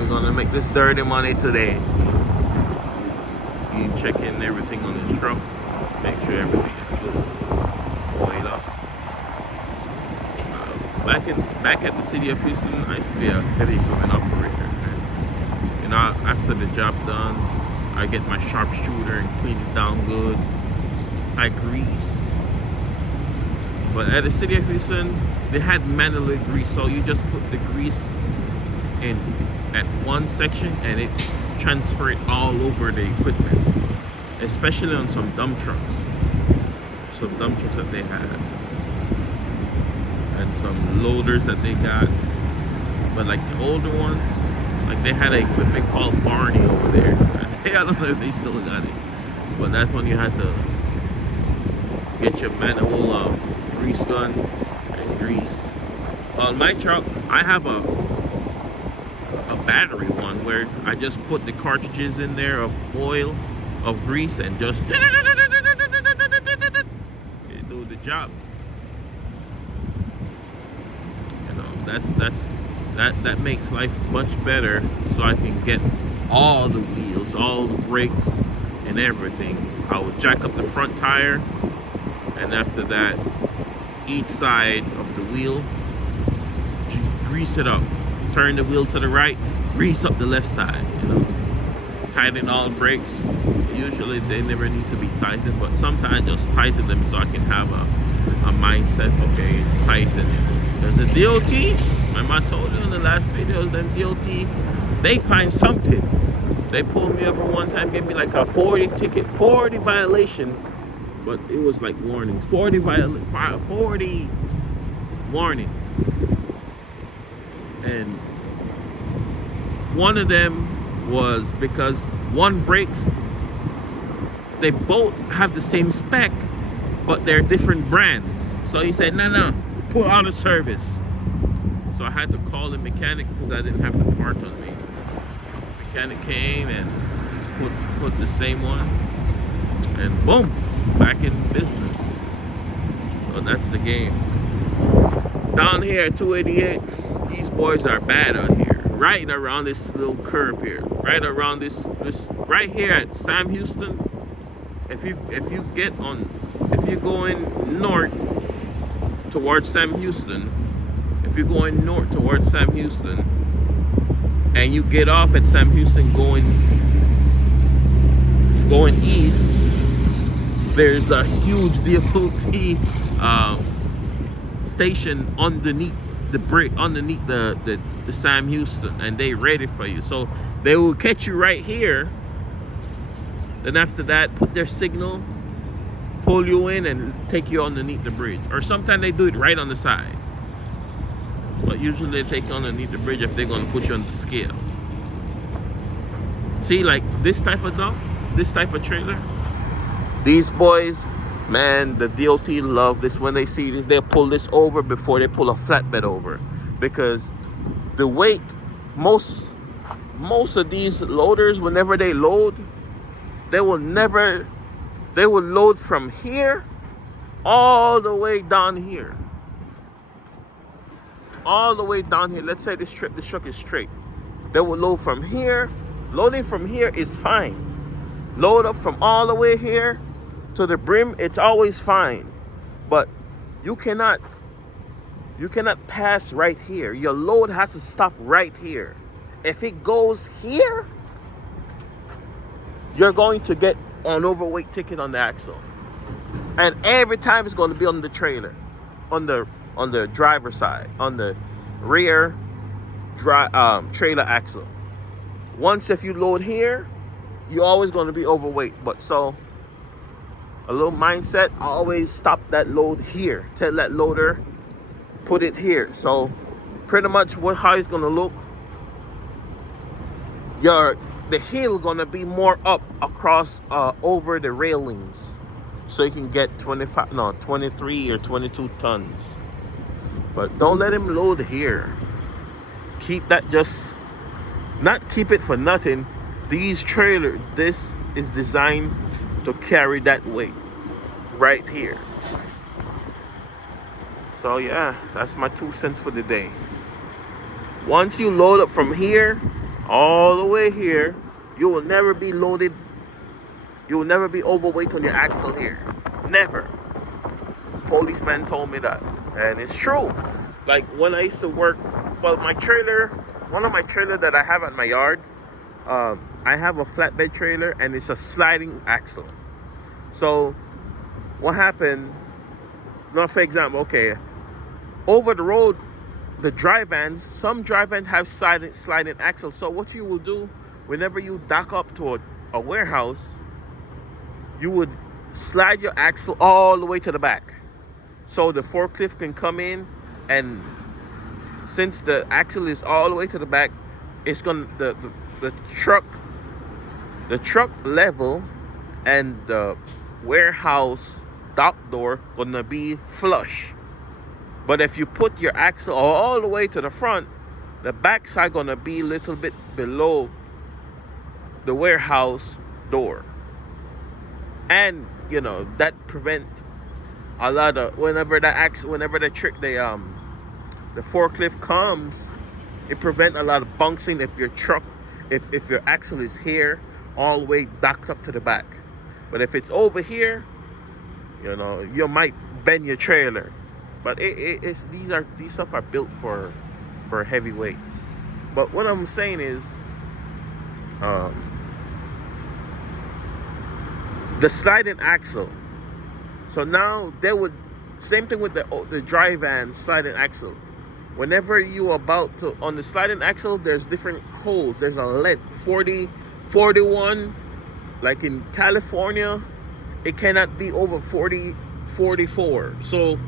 We're gonna make this dirty money today. You check in everything on this truck, make sure everything is good. Oil up. Back at the city of Houston, I used to be a heavy equipment operator. And, after the job done, I get my sharpshooter and clean it down good. I grease. But at the city of Houston, they had manual grease, so you just put the grease in at one section and it transfer it all over the equipment, especially on some dump trucks that they had, and some loaders that they got. But like the older ones, like they had an equipment called Barney over there. I don't know if they still got it, but that's when you had to get your manual grease gun and grease. On my truck, I have a battery one where I just put the cartridges in there of oil, of grease, and just it do the job. You know, that makes life much better, so I can get all the wheels, all the brakes, and everything. I will jack up the front tire, and after that, each side of the wheel, grease it up. Turn the wheel to the right, grease up the left side, you know. Tighten all the brakes. Usually they never need to be tightened, but sometimes just tighten them so I can have a mindset, okay, it's tightened. There's a DOT, remember I told you in the last video, them DOT, they find something. They pulled me over one time, gave me like a 40 ticket, 40 violation, but it was like warnings, 40 warnings. And one of them was because one brakes, they both have the same spec, but they're different brands. So he said, no, put out of service. So I had to call the mechanic because I didn't have the part on me. Mechanic came and put the same one, and boom, back in business. So that's the game. Down here at 288, these boys are bad out here. Right around this little curve here, right around this right here at Sam Houston. If you're going north towards Sam Houston, and you get off at Sam Houston going east, there's a huge DOT station underneath the brick, underneath the Sam Houston, and they ready for you. So they will catch you right here, then after that put their signal, pull you in, and take you underneath the bridge. Or sometimes they do it right on the side, but usually they take you underneath the bridge if they're going to put you on the scale. See, like this type of dump, this type of trailer, these boys, man, the DOT love this. When they see this, they'll pull this over before they pull a flatbed over, because the weight, most of these loaders, whenever they load, they will load from here all the way down here. Let's say this truck is straight. They will load from here. Loading from here is fine. Load up from all the way here to the brim, it's always fine. But you cannot pass right here. Your load has to stop right here. If it goes here, you're going to get an overweight ticket on the axle. And every time it's going to be on the trailer, on the driver's side, on the rear trailer axle. Once if you load here, you're always going to be overweight. But so a little mindset, always stop that load here. Tell that loader, put it here. So pretty much how it's going to look, the heel gonna be more up across over the railings, so you can get 23 or 22 tons. But don't let him load here. Keep that, just not keep it for nothing. This is designed to carry that weight right here. So yeah, that's my 2 cents for the day. Once you load up from here, all the way here. You will never be loaded. You will never be overweight on your axle here. Never. Policeman told me that, and it's true. Like when I used to work, well, my trailer, one of my trailer that I have at my yard, I have a flatbed trailer, and it's a sliding axle. So what happened? Now, for example, okay, over the road, the dry vans, some dry vans have sliding axles. So what you will do, whenever you dock up to a warehouse, you would slide your axle all the way to the back, so the forklift can come in, and since the axle is all the way to the back, it's gonna the truck level and the warehouse dock door gonna be flush. But if you put your axle all the way to the front, the backside gonna be a little bit below the warehouse door, and you know that prevent a lot of whenever the forklift comes, it prevent a lot of bouncing if your axle is here all the way docked up to the back. But if it's over here, you know, you might bend your trailer. But it's these stuff are built for heavyweight. But what I'm saying is, the sliding axle. So now they would, same thing with the dry van sliding axle. Whenever you about to, on the sliding axle, there's different codes. There's a lead 40, 41. Like in California, it cannot be over 40, 44. So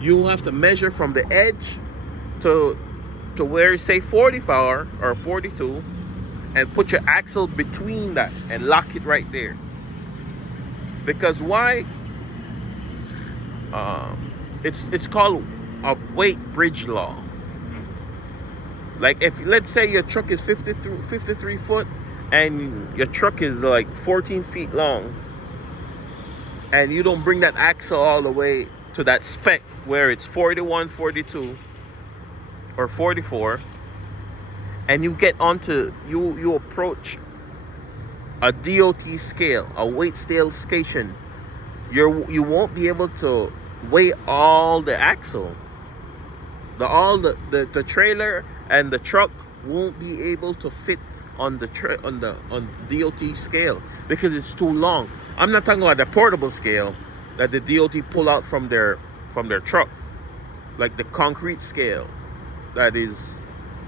you have to measure from the edge to where, say, 44 or 42, and put your axle between that and lock it right there. Because why? It's called a weight bridge law. Like if, let's say your truck is 53 foot and your truck is like 14 feet long, and you don't bring that axle all the way to that spec where it's 41, 42 or 44, and you get onto, you approach a DOT scale, a weight scale station, you won't be able to weigh all the axle. The trailer and the truck won't be able to fit on DOT scale because it's too long. I'm not talking about the portable scale that the DOT pull out from their truck, like the concrete scale that is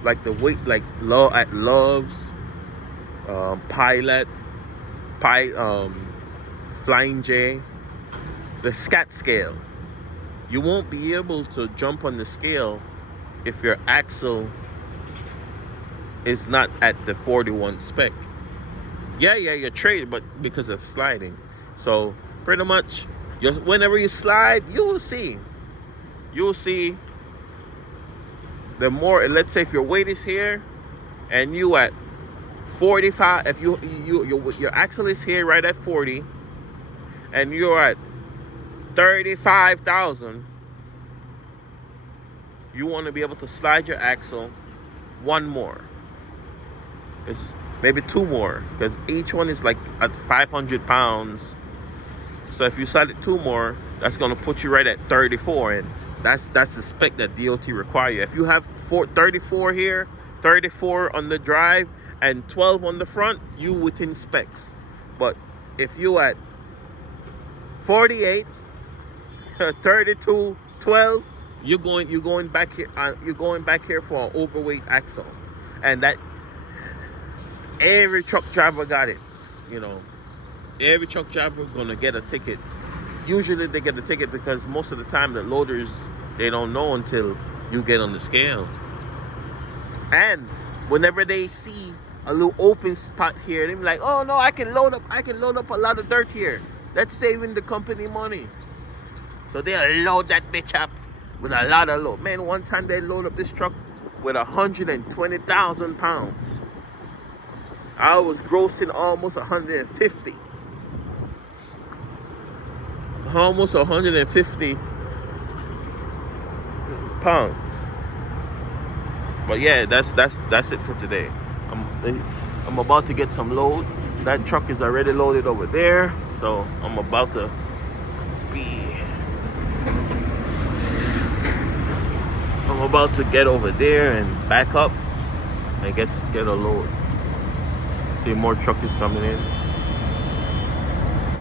like the weight, like at Love's, Pilot, Flying J, the scat scale. You won't be able to jump on the scale if your axle is not at the 41 spec. Yeah, you're traded, but because of sliding. So pretty much, whenever you slide, you will see. The more, let's say if your weight is here, and you at 45, if your axle is here right at 40, and you're at 35,000, you want to be able to slide your axle one more. It's maybe two more, because each one is like at 500 pounds. So if you slide it two more, that's going to put you right at 34, and that's the spec that DOT require you. If you have 34 here, 34 on the drive, and 12 on the front, you within specs. But if you at 48, 32, 12, you're going back here. You're going back here for an overweight axle, and that every truck driver got it. You know, every truck driver gonna get a ticket. Usually they get a ticket because most of the time the loaders, they don't know until you get on the scale. And whenever they see a little open spot here, they're like, "Oh no, I can load up a lot of dirt here. That's saving the company money." So they'll load that bitch up with a lot of load. Man, one time they load up this truck with 120,000 pounds. I was grossing almost 150. Almost 150 pounds. But yeah, that's it for today. I'm about to get some load. That truck is already loaded over there, so I'm about to get over there and back up and get a load. See, more truck is coming in.